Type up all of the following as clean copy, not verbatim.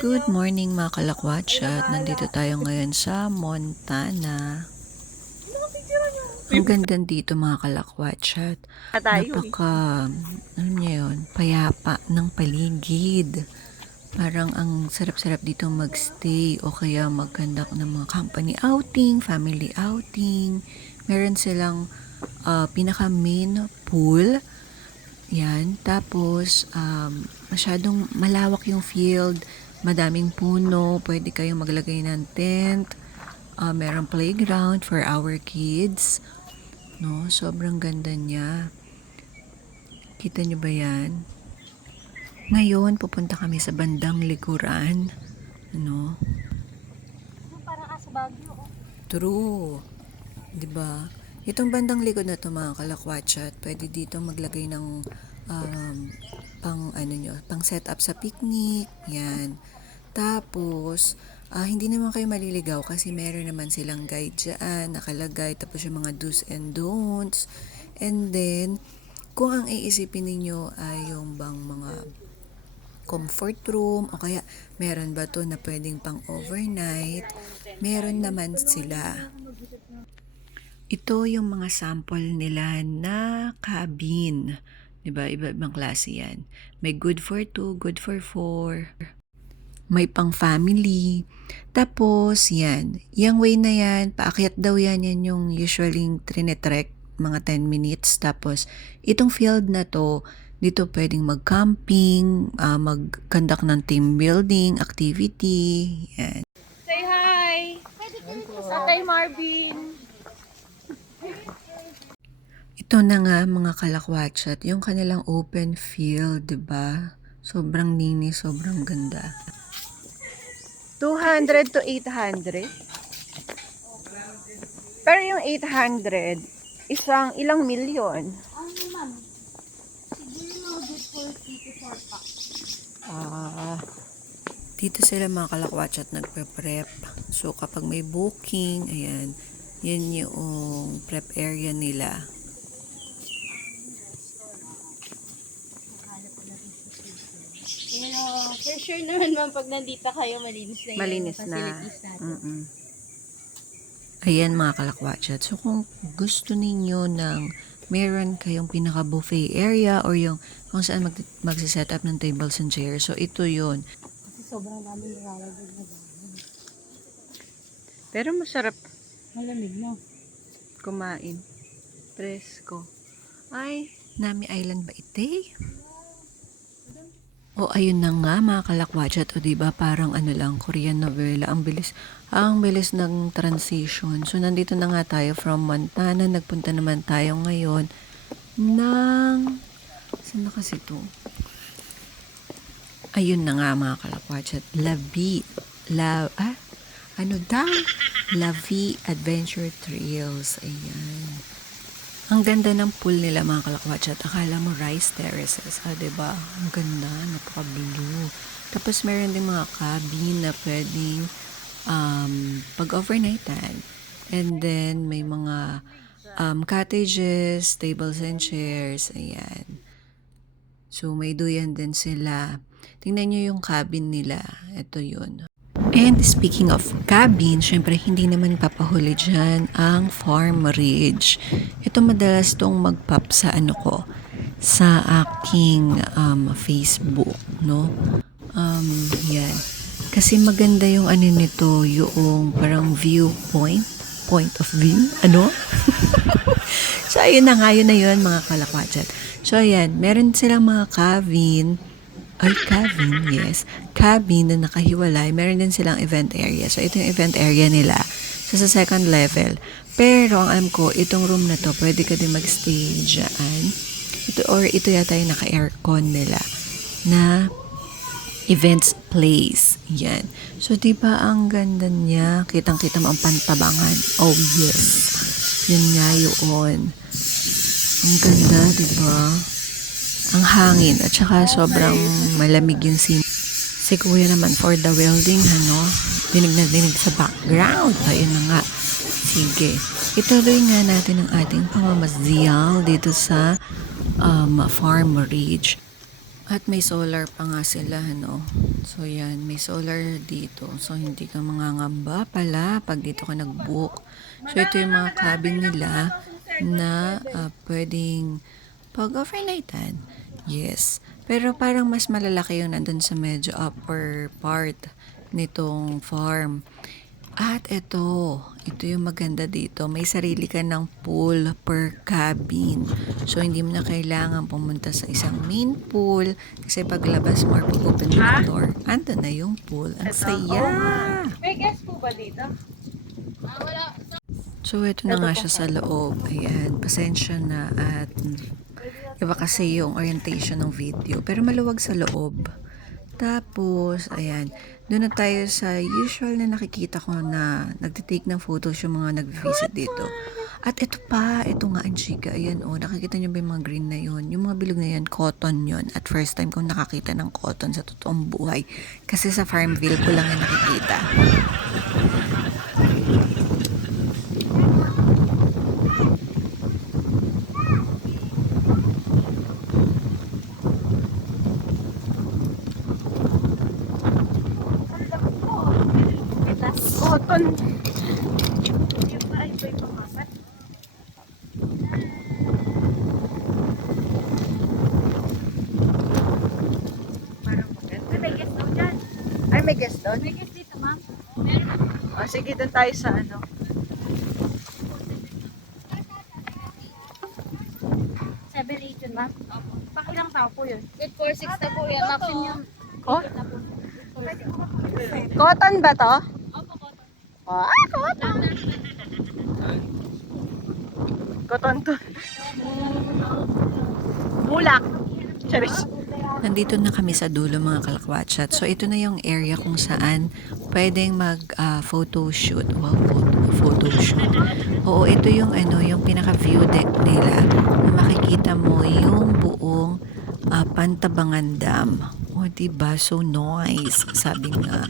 Good morning mga kalakwatsa at nandito tayo ngayon sa Montana. Ang ganda dito mga kalakwatsa at ano niya yun, payapa ng paligid. Parang ang sarap-sarap dito magstay o kaya mag-conduct ng mga company outing, family outing. Meron silang pinaka main pool. Yan. Tapos, masyadong malawak yung field. Madaming puno. Pwede kayong maglagay ng tent. Merong playground for our kids. No? Sobrang ganda niya. Kita nyo ba yan? Ngayon, pupunta kami sa bandang likuran. Ano? Parang sa Baguio. True. Diba? Itong bandang likod na to mga kalakwatsa, pwede dito maglagay ng pang set up sa picnic, yan. Tapos, hindi naman kayo maliligaw kasi meron naman silang guide dyan, nakalagay, tapos yung mga do's and don'ts. And then, kung ang iisipin ninyo ay yung bang mga comfort room, o kaya meron ba to na pwedeng pang overnight, meron naman sila. Ito yung mga sample nila na cabin. Diba? Iba-ibang klase yan. May good for 2, good for 4. May pang family. Tapos, yan. Yung way na yan, paakyat daw yan yung usually trinetrek, mga 10 minutes. Tapos, itong field na to, dito pwedeng mag-camping, mag-conduct ng team building, activity. Yan. Say hi! Tatay Marvin! Ito na nga mga kalakwatsa, yung kanilang open field, 'di ba? Sobrang linis, sobrang ganda. 200 to 800. Pero yung 800, ilang milyon? Ano ma'am? Siguro mga good for 3 to 4 packs. Dito sila mga kalakwatsa at nagpe-prep. So kapag may booking, ayan, yan yung prep area nila. Pero for sure naman ma'am, pag nandito kayo, malinis na Malinis yung facilities natin. Ayan mga kalakwatsa. So kung gusto ninyo ng meron kayong pinaka-buffet area or yung kung saan magsiset up ng tables and chairs. So ito yun. Kasi sobrang daming nilalagay na dahon. Pero masarap Malamig no? kumain. Presko. Ay, Nami Island ba ite? O ayun na nga mga kalakwatsa. O diba parang ano lang, Korean novela. Ang bilis ng transition. So nandito na nga tayo from Montana. Nagpunta naman tayo ngayon ng... Saan na kasi ito? Ayun na nga mga kalakwatsa. La Vie Adventure Trails. Ayan. Ang ganda ng pool nila mga kalakwatsa. Akala mo rice terraces. Diba? Ang ganda. Napaka-blue. Tapos meron din mga cabin na pwedeng pag-overnightan. And then may mga cottages, tables and chairs. Ayan. So may duyan din sila. Tingnan nyo yung cabin nila. Ito yun. And speaking of cabin, syempre hindi naman papahuli dyan ang Farm Ridge. Ito madalas tong mag-pop sa sa aking Facebook, no? Yan. Kasi maganda yung nito, yung parang point of view, So ayun na nga, yun na yun mga kalakwatsa. So ayan, meron silang mga cabin, yes. Cabin na nakahiwalay. Meron din silang event area. So, ito yung event area nila. So, sa second level. Pero, ang alam ko, itong room na to, pwede ka din mag-stay dyan. Ito yata yung naka-aircon nila na events place. Yan. So, diba ang ganda niya? Kitang-kita mo ang pantabangan. Oh, yes. Yan nga yun. Ang ganda, diba? Ang hangin at saka sobrang malamig yung si kuya naman for the welding dinig na dinig sa background. Ayun na nga, sige, ituloy nga natin ang ating pamamasyal dito sa Farm Ridge. At may solar pa nga sila, no? So, yan. May solar dito. So, hindi ka mangangamba pala pag dito ka nag-book. So, ito yung mga cabin nila na pwedeng pag-overnightan. Yes. Pero parang mas malalaki yung nandun sa medyo upper part nitong farm. At ito yung maganda dito. May sarili ka ng pool per cabin. So, hindi mo na kailangan pumunta sa isang main pool. Kasi paglabas mo or pag-open mo ng door, ando na yung pool. Ang saya! May guest po ba dito? So, ito na nga siya sa loob. Ayan, pasensya na at iba kasi yung orientation ng video. Pero maluwag sa loob. Tapos, ayan, doon na tayo sa usual na nakikita ko na nagtitake ng photos yung mga nag-visit dito. At ito nga ang chika, ayan nakikita nyo ba yung mga green na yun? Yung mga bilog na yan, cotton yun. At first time kong nakakita ng cotton sa totoong buhay. Kasi sa Farmville ko lang yung nakikita. Cotton. Yung ba ay may pangapat? Parang maganda. May guest daw dyan. Ay, may guest doon? May guest dito, ma'am. O, sige, doon tayo sa ano. 7-8 yun, ma'am. Pakilang tao po yun. 846 na po yan. Maximum. Oh? Cotton ba to? Opo, cotton. Oh, cotton. Cotton to. Bulak. Charis. Nandito na kami sa dulo mga kalakwatsyat. So, ito na yung area kung saan pwedeng mag-photoshoot. Wow, photoshoot. Oo, ito yung yung pinaka-view deck nila. Na makikita mo yung buong Pantabangan Dam. O, diba? So nice. Sabi nga.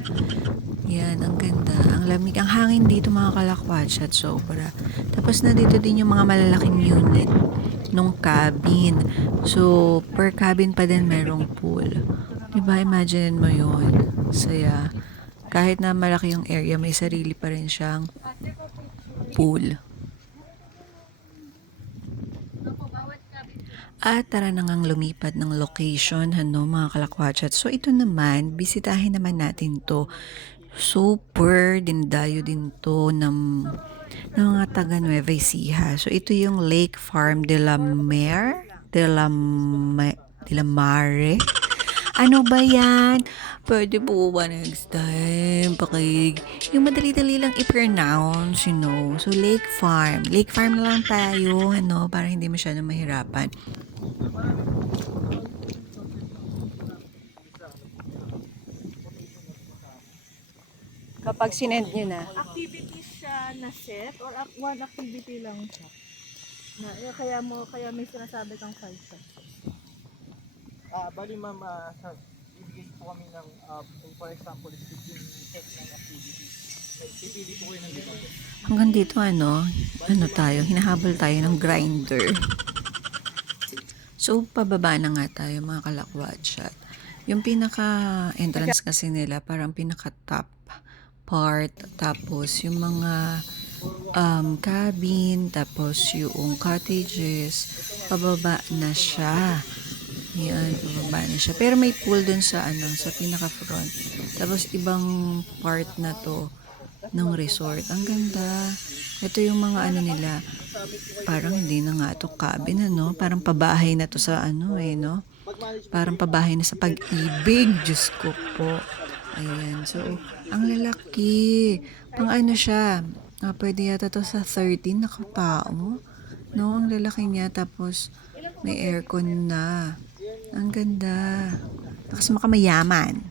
Yan, ang ganda. Ang lamig. Ang hangin dito mga kalakwatsyat. Sobra. Tapos na dito din yung mga malalaking unit nung cabin. So, per cabin pa din merong pool. Diba? Imagine mo yun. Saya. Kahit na malaki yung area, may sarili pa rin siyang pool. At tara na ngang lumipat ng location, mga kalakwatsyat. So, ito naman, bisitahin naman natin to. Super dindayo din to ng mga taga Nueva Ecija. So, ito yung Lake Farm de la Mare. Ano ba yan? Pwede po ba next time? Yung madali-dali lang i-pronounce, So, Lake Farm. Lake Farm na lang tayo, para hindi masyadong mahirapan. Kapag sinend nyo na. Activities siya na set or one activity lang siya? Kaya may sinasabi kang 5 sets. Bali ma'am, ibigay po kami ng, for example, 15 set ng activity. Pipili po kayo ng department. Hanggang dito, hinahabol tayo ng grinder. So, pababa na nga tayo mga kalakwatsyat. Yung pinaka-entrance kasi nila, parang pinaka-top part. Tapos, yung mga cabin, tapos yung cottages, pababa na siya. Yan, pababa na siya. Pero may pool dun sa pinaka-front. Tapos, ibang part na to ng resort. Ang ganda. Ito yung mga nila. Parang hindi na nga to cabin, Parang pabahay na to sa Parang pabahay na sa Pag-ibig. Diyos ko po. Ayan. So, ang lalaki. Pang siya. Pwede yata to sa 13 na katao. Ang lalaki niya. Tapos, may aircon na. Ang ganda. Tapos makamayaman.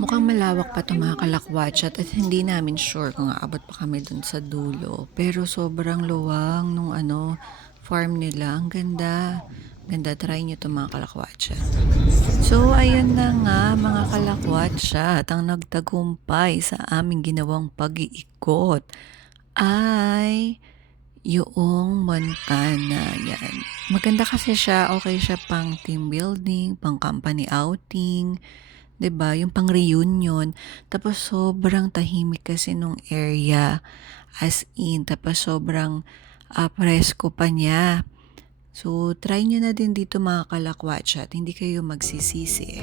Mukhang malawak pa ito mga kalakwatsyat at hindi namin sure kung aabot pa kami dun sa dulo. Pero sobrang luwang nung farm nila. Ang ganda. Ganda, try nyo ito mga kalakwatsyat. So, ayun na nga mga kalakwatsyat. Ang nagtagumpay sa aming ginawang pag-iikot ay Yoong Montana, yan. Maganda kasi siya, okay siya pang team building, pang company outing, 'di ba? Yung pang reunion. Tapos sobrang tahimik kasi nung area, as in. Tapos sobrang presko pa niya. So, try nyo na din dito mga kalakwatsa at hindi kayo magsisisi.